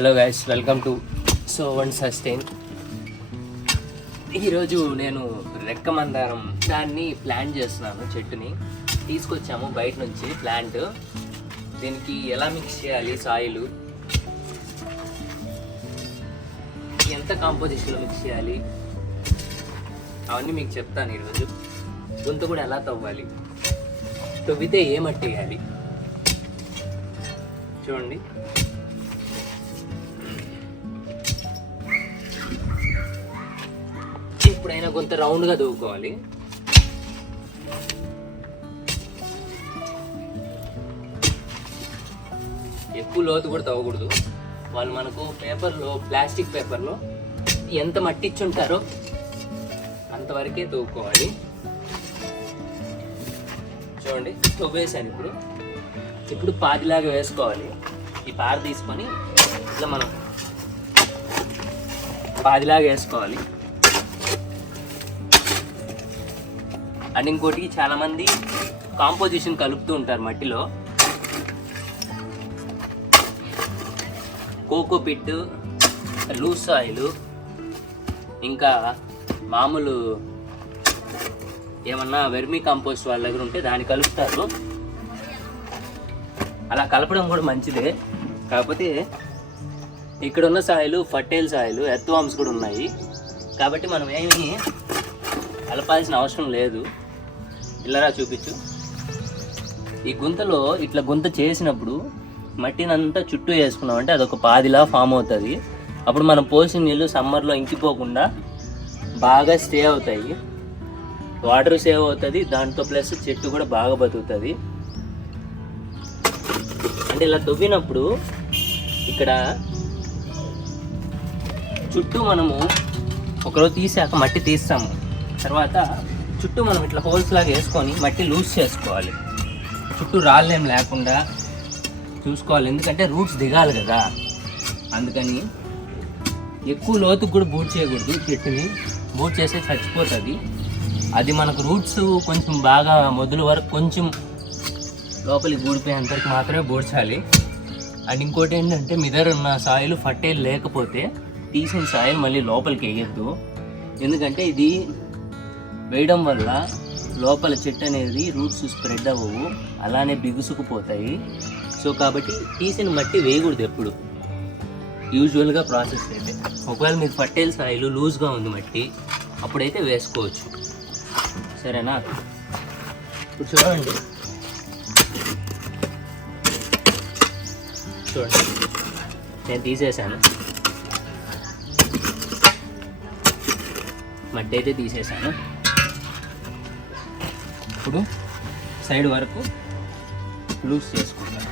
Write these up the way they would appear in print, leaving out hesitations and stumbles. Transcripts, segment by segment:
Hello guys, welcome to so one sustain. ఈరోజు నేను రెక్క మందారం దాన్ని ప్లాంట్ చేస్తున్నాను. చెట్టుని తీసుకొచ్చాము బయట నుంచి ప్లాంట్. దీనికి ఎలా మిక్స్ చేయాలి, సాయిల్ ఎంత కాంపోజిషన్లో మిక్స్ చేయాలి అవన్నీ మీకు చెప్తాను ఈరోజు. గుంత కూడా ఎలా తవ్వాలి, తవ్వితే ఏ మట్టి వేయాలి చూడండి. ఇప్పుడైనా కొంత రౌండ్గా తవ్వుకోవాలి. ఎక్కువ లోతు కూడా తవ్వకూడదు. వాళ్ళు మనకు పేపర్లో, ప్లాస్టిక్ పేపర్లో ఎంత మట్టి ఇచ్చుంటారో అంతవరకే తవ్వుకోవాలి. చూడండి, తవ్వేసాను. ఇప్పుడు పాదిలాగా వేసుకోవాలి. ఈ పార తీసుకొని ఇట్లా మనం పాదిలాగా వేసుకోవాలి. అండ్ ఇంకోటి, చాలామంది కాంపోజిషన్ కలుపుతూ ఉంటారు మట్టిలో. కోకో పిట్, లూజ్ సాయిల్, ఇంకా మామూలు ఏమన్నా వెర్మీ కంపోస్ట్ వాళ్ళ దగ్గర ఉంటే దాన్ని కలుపుతారు. అలా కలపడం కూడా మంచిదే. కాకపోతే ఇక్కడ ఉన్న సాయిలు ఫర్టైల్ సాయిలు, ఎర్త్ వామ్స్ కూడా ఉన్నాయి. కాబట్టి మనం ఏమీ కలపాల్సిన అవసరం లేదు. ఇల్లరా చూపించు. ఈ గుంతలో ఇట్లా గుంత చేసినప్పుడు మట్టినంతా చుట్టూ వేసుకున్నామంటే అదొక పాదిలా ఫామ్ అవుతుంది. అప్పుడు మనం పోసిన నీళ్ళు సమ్మర్లో ఇంకిపోకుండా బాగా స్టే అవుతాయి. వాటర్ సేవ్ అవుతుంది, దాంతో ప్లస్ చెట్టు కూడా బాగా బతుకుతుంది. అంటే ఇలా తవ్వినప్పుడు ఇక్కడ చుట్టూ మనము ఒకరోజు తీసాక మట్టి తీస్తాము. తర్వాత చుట్టూ మనం ఇట్లా హోల్స్ లాగా వేసుకొని మట్టి లూజ్ చేసుకోవాలి. చుట్టూ రాళ్ళేం లేకుండా చూసుకోవాలి. ఎందుకంటే రూట్స్ దిగాలి కదా, అందుకని ఎక్కువ లోతుకు కూడా బూట్ చేయకూడదు. చెట్టుని బూట్ చేస్తే చచ్చిపోతుంది. అది మనకు రూట్స్ కొంచెం బాగా మొదలు వరకు కొంచెం లోపలికి గూడిపోయేంతవరకు మాత్రమే బూడ్చాలి. అండ్ ఇంకోటి ఏంటంటే, మీ దగ్గర ఉన్న సాయిల్ ఫర్టైల్ లేకపోతే తీసిన సాయిల్ మళ్ళీ లోపలికి వేయద్దు. ఎందుకంటే ఇది వేయడం వల్ల లోపల చెట్టు అనేది రూట్స్ స్ప్రెడ్ అవ్వవు, అలానే బిగుసుకుపోతాయి. సో కాబట్టి తీసిన మట్టి వేయకూడదు ఎప్పుడు, యూజువల్గా ప్రాసెస్ అయితే. ఒకవేళ మీకు ఫర్టైల్ సాయిల్ లూజ్గా ఉంది మట్టి, అప్పుడైతే వేసుకోవచ్చు. సరేనా? ఇప్పుడు చూడండి, నేను తీసేసాను మట్టి అయితే తీసేసాను. ఇప్పుడు సైడ్ వరకు లూజ్ చేసుకుంటాను.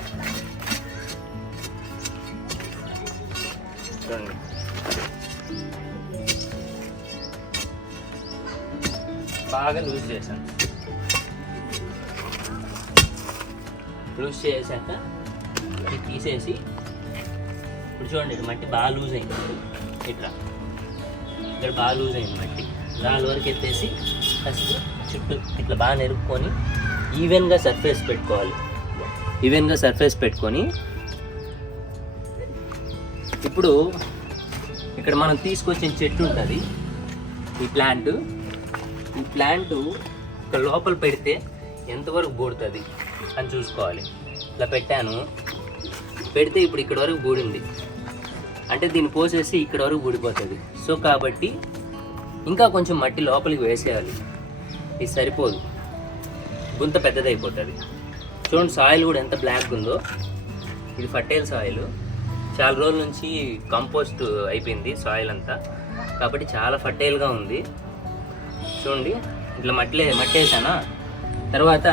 చూడండి, బాగా లూజ్ చేశాను. లూజ్ చేసాక ఇది తీసేసి, ఇప్పుడు చూడండి మట్టి బాగా లూజ్ అయింది. ఇట్లా ఇక్కడ బాగా లూజ్ అయింది మట్టి. దాని వరకు ఎత్తేసి ఫస్ట్ చుట్టూ ఇట్లా బాగా నెరుపుకొని ఈవెన్గా సర్ఫేస్ పెట్టుకోవాలి. ఈవెన్గా సర్ఫేస్ పెట్టుకొని ఇప్పుడు ఇక్కడ మనం తీసుకొచ్చిన చెట్టు ఉంటుంది, ఈ ప్లాంట్ ఇక్కడ లోపల పెడితే ఎంతవరకు బూడుతుంది అని చూసుకోవాలి. ఇట్లా పెట్టాను, పెడితే ఇప్పుడు ఇక్కడ వరకు బూడింది అంటే దీన్ని పోసేసి ఇక్కడ వరకు బూడిపోతుంది. సో కాబట్టి ఇంకా కొంచెం మట్టి లోపలికి వేసేయాలి. ఇది సరిపోదు, గుంత పెద్దదైపోతుంది. చూడండి సాయిల్ కూడా ఎంత బ్లాక్ ఉందో. ఇది ఫర్టైల్ సాయిల్, చాలా రోజుల నుంచి కంపోస్ట్ అయిపోయింది సాయిల్ అంతా, కాబట్టి చాలా ఫర్టైల్గా ఉంది. చూడండి, ఇట్లా మట్టి వేసానా. తర్వాత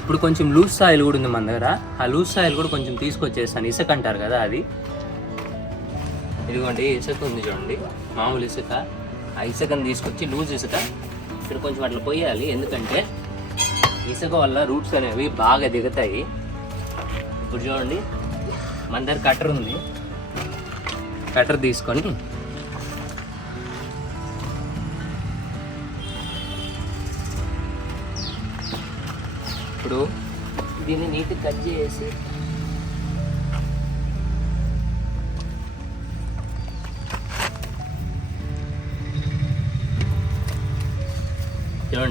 ఇప్పుడు కొంచెం లూజ్ సాయిల్ కూడా ఉంది మన దగ్గర. ఆ లూజ్ సాయిల్ కూడా కొంచెం తీసుకొచ్చేస్తాను. ఇసుక అంటారు కదా అది. ఇదిగోండి ఇసుక ఉంది చూడండి, మామూలు ఇసుక. ఆ ఇసుకని తీసుకొచ్చి, లూజ్ ఇసుక ఇక్కడ కొంచెం అట్లా పోయాలి. ఎందుకంటే ఇసుక వల్ల రూట్స్ అనేవి బాగా దిగుతాయి. ఇప్పుడు చూడండి, మన దగ్గర కట్టర్ ఉంది. కట్టర్ తీసుకొని ఇప్పుడు దీన్ని నీట్గా కట్ చేసి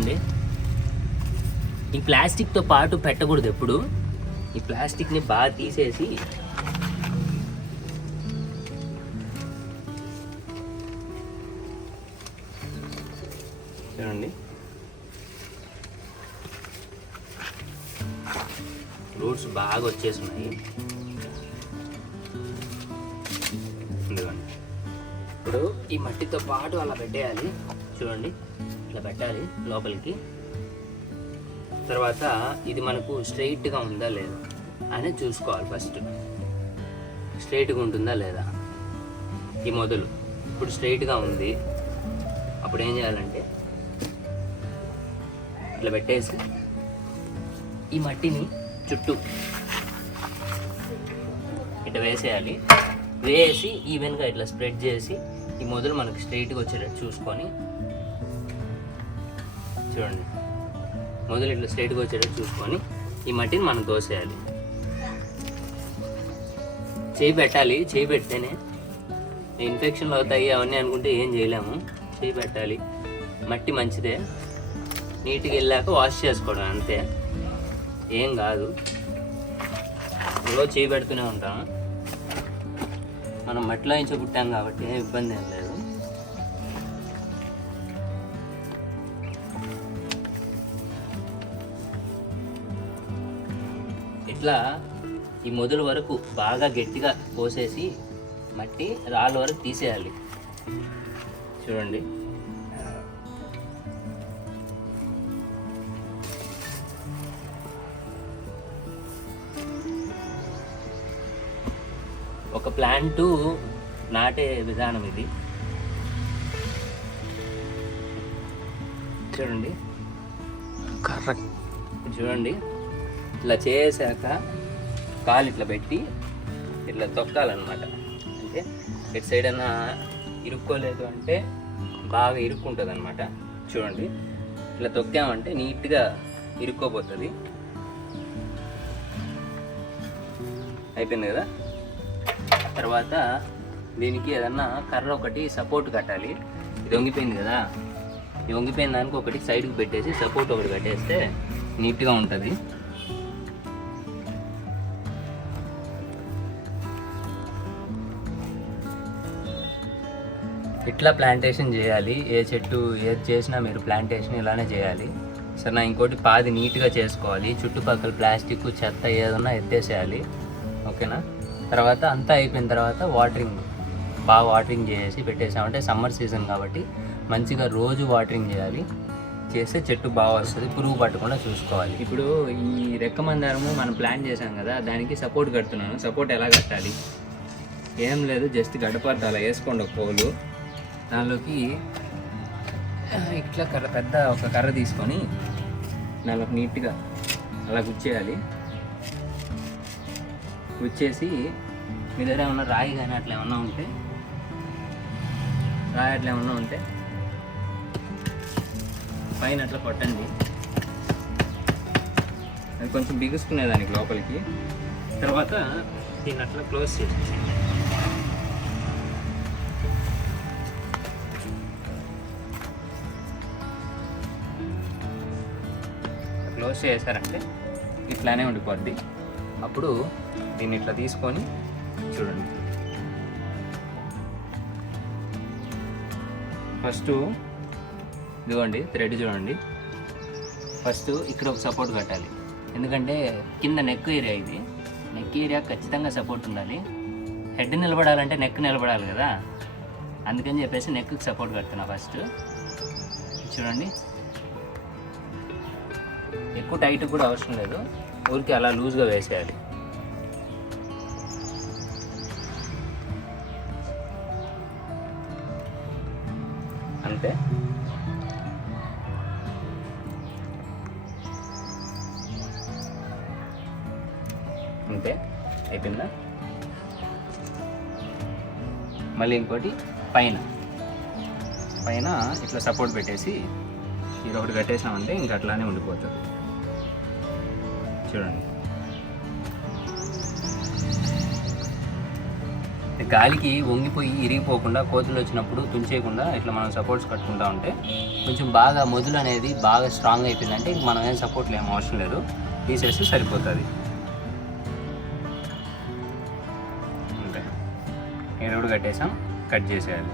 చూడండి, ఈ ప్లాస్టిక్తో పాటు పెట్టకూడదు ఎప్పుడు. ఈ ప్లాస్టిక్ని బాగా తీసేసి చూడండి, రూట్స్ బాగా వచ్చేస్తున్నాయి. ఇప్పుడు ఈ మట్టితో పాటు అలా పెట్టేయాలి. చూడండి, ఇట్లా పెట్టాలి లోపలికి. తర్వాత ఇది మనకు స్ట్రైట్గా ఉందా లేదా అనేది చూసుకోవాలి. ఫస్ట్ స్ట్రైట్గా ఉంటుందా లేదా. ఈ మొదలు ఇప్పుడు స్ట్రైట్గా ఉంది. అప్పుడు ఏం చేయాలంటే ఇట్లా పెట్టేసి ఈ మట్టిని చుట్టూ ఇట్లా వేసేయాలి. వేసి ఈవెన్గా ఇట్లా స్ప్రెడ్ చేసి ఈ మొదలు మనకు స్ట్రైట్గా వచ్చేటట్టు చూసుకొని, చూడండి, మొదలు ఇట్లా స్ట్రైట్గా వచ్చేటట్టు చూసుకొని ఈ మట్టిని మనం దోసేయాలి. చేయి పెట్టాలి. చేయి పెడితేనే ఇన్ఫెక్షన్లు అవుతాయి అవన్నీ అనుకుంటే ఏం చేయలేము. చేయి పెట్టాలి. మట్టి మంచిదే, నీట్గా వెళ్ళాక వాష్ చేసుకోవడం అంతే, ఏం కాదు. రోజు చేయి పెడుతూనే ఉంటాము. మనం మట్టిలో నుంచి పుట్టాం కాబట్టి ఏం ఇబ్బంది ఏం లేదు. ఇట్లా ఈ మొదలు వరకు బాగా గట్టిగా పోసేసి మట్టి రాళ్ళ వరకు తీసేయాలి. చూడండి, ఒక ప్లాంటు నాటే విధానం ఇది. చూడండి, కరెక్ట్. చూడండి, ఇట్లా చేసాక కాలు ఇట్లా పెట్టి ఇట్లా తొక్కాలన్నమాట. అంటే ఇటు సైడ్ అన్నా ఇరుక్కోలేదు అంటే బాగా ఇరుక్కుంటుంది అనమాట. చూడండి, ఇట్లా తొక్కామంటే నీట్గా ఇరుక్కోపోతుంది. అయిపోయింది కదా. తర్వాత దీనికి ఏదన్నా కర్ర ఒకటి సపోర్ట్ కట్టాలి. ఇది వంగిపోయింది కదా, ఈ వంగిపోయిన దానికి ఒకటి సైడ్కి పెట్టేసి సపోర్ట్ ఒకటి కట్టేస్తే నీట్గా ఉంటుంది. ఇట్లా ప్లాంటేషన్ చేయాలి. ఏ చెట్టు ఏది చేసినా మీరు ప్లాంటేషన్ ఇలానే చేయాలి. సరే నా ఇంకోటి పాది నీట్గా చేసుకోవాలి. చుట్టుపక్కల ప్లాస్టిక్ చెత్త ఏదన్నా ఎత్తేసేయాలి. ఓకేనా. తర్వాత అంతా అయిపోయిన తర్వాత బాగా వాటరింగ్ చేసి పెట్టేసామంటే సమ్మర్ సీజన్ కాబట్టి మంచిగా రోజు వాటరింగ్ చేయాలి. చేస్తే చెట్టు బాగా వస్తుంది, పురుగు పట్టకుండా చూసుకోవాలి. ఇప్పుడు ఈ రెక్క మందారము మనం ప్లాన్ చేసాం కదా, దానికి సపోర్ట్ కడుతున్నాను. సపోర్ట్ ఎలా కట్టాలి? ఏం లేదు, జస్ట్ గడపద్దు అలా వేసుకోండి ఒక పోలు. దానిలోకి ఇట్లా పెద్ద ఒక కర్ర తీసుకొని దానిలోకి నీట్గా అలా గుచ్చేయాలి. గుచ్చేసి మీ దగ్గర ఏమన్నా రాయి కానీ అట్లా ఏమన్నా ఉంటే పైన అట్లా కొట్టండి. అది కొంచెం బిగుసుకునేదానికి లోపలికి. తర్వాత దీన్ని అట్లా క్లోజ్ చేసేసి క్లోజ్ చేశారంటే ఇట్లానే ఉండిపోద్ది. అప్పుడు దీన్ని ఇట్లా తీసుకొని చూడండి, ఫస్ట్ ఇదిగోండి థ్రెడ్ చూడండి. ఫస్ట్ ఇక్కడ ఒక సపోర్ట్ కట్టాలి, ఎందుకంటే కింద నెక్ ఏరియా, ఇది నెక్ ఏరియా ఖచ్చితంగా సపోర్ట్ ఉండాలి. హెడ్ నిలబడాలంటే నెక్ నిలబడాలి కదా, అందుకని చెప్పేసి నెక్కి సపోర్ట్ కడుతున్నా. ఫస్ట్ చూడండి, ఎక్కువ టైట్ కూడా అవసరం లేదు, ఊరికి అలా లూజ్గా వేసేయాలి. అంతే. అంతే అయిపోయిందా. మళ్ళీ ఇంకోటి పైన ఇట్లా సపోర్ట్ పెట్టేసి ఇది ఒకటి కట్టేసామంటే ఇంక అట్లానే ఉండిపోతుంది. చూడండి, గాలికి వంగిపోయి ఇరిగిపోకుండా కోతులు వచ్చినప్పుడు తుంచేయకుండా ఇట్లా మనం సపోర్ట్స్ కట్టుకుంటా ఉంటే కొంచెం బాగా మొదలు అనేది బాగా స్ట్రాంగ్ అయిపోయిందంటే ఇంక మనం ఏం సపోర్ట్లు ఏం అవసరం లేదు, తీసేస్తే సరిపోతుంది. అంతే, ఎరువుడు కట్టేసాం, కట్ చేసేయాలి,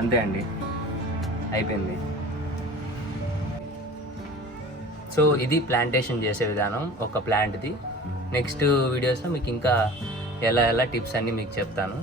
అంతే అండి, అయిపోయింది. సో ఇది ప్లాంటేషన్ చేసే విధానం ఒక ప్లాంట్ది. నెక్స్ట్ వీడియోస్లో మీకు ఇంకా ఎలా టిప్స్ అన్నీ మీకు చెప్తాను.